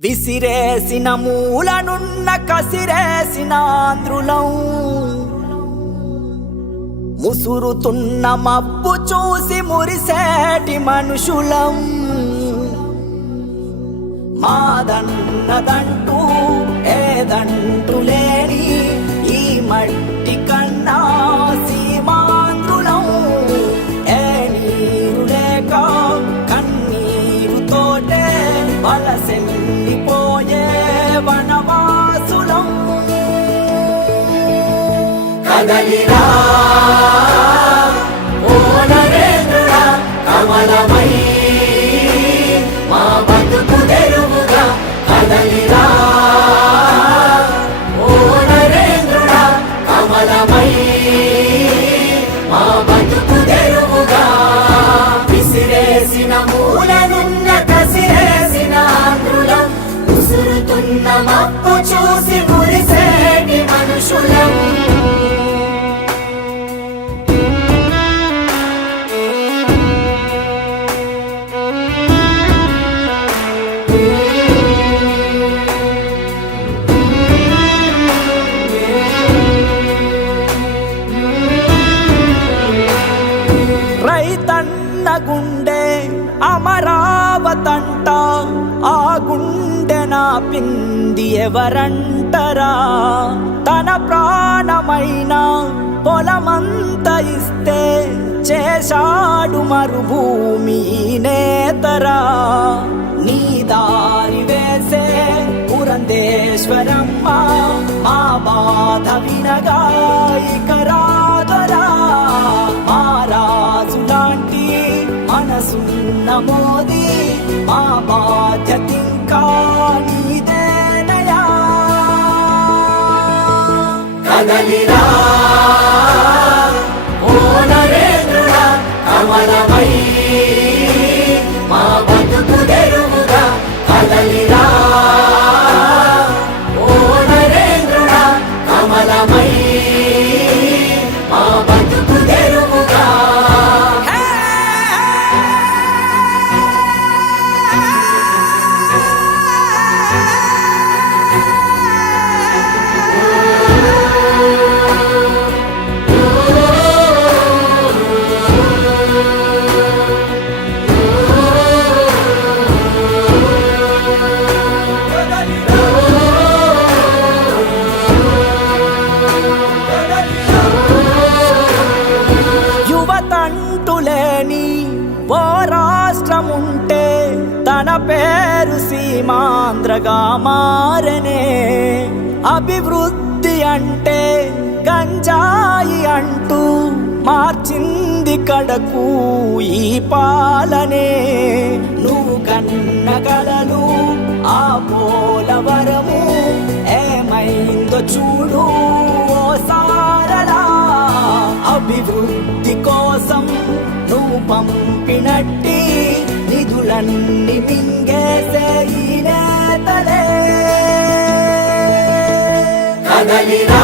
విసిరేసిన మూలనున్న కసిరేసిన ఆంధ్రులం, ముసురుతున్న మబ్బు చూసి మురిసేటి మనుషులం. మాదన్నదంటూ ఏదంటూ లేని ఈ మట్టి కన్నా సీమాంధ్రులం. ఏ నీరు లేక కన్నీరుతోటే వలసెల్లిపోయే వనవాసులం. కదలిరా ఓ నరేంద్రుడా, కమలమై మా బతుకు తెరువుగా. కదలిరా ఓ నరేంద్రుడా, కమలమై మా బతుకు తెరువుగా. విసిరేసిన మూలనున్న కసిరేసిన ఆంధ్రులం, ముసురుతున్న మప్పు చూసి మురిసేటి మనుషులం. రైతన్న గుండె అమరావతంట, ఆ గుండె నా పింది ఎవరంటరా. తన ప్రాణమైన పొలమంత ఇస్తే చేశాడు మరుభూమి నేతరా. నీ దారి వేసే పురంధేశ్వరమ్మ మా బాధ వినగా ఇక రాదరా. మా రాజులాంటి మనసున్న మోదీ మా బాధ్యత ఇంకా నీదేనయా. కదలిరా ఓ నరేంద్రుడా, కమలమై మా బతుకు తెరువుగా. కదలిరా ఓ నరేంద్రుడా, కమలమై మా బతుకు తెరువుగా. యువతంటులేని ఓ రాష్ట్రముంటే తన పేరు సీమాంధ్రగా మారనే. అభివృద్ధి అంటే గంజాయి అంటూ మార్చింది కడకు ఈ పాలనే. నువ్వు కన్న కలలు ఆ పోలవరము ఏమైందో చూడు ఓ సారలా. అభివృద్ధి కోసం నువ్వు పంపినట్టి నిధులన్నీ మింగేసే ఈ నేతలే. కదలిరా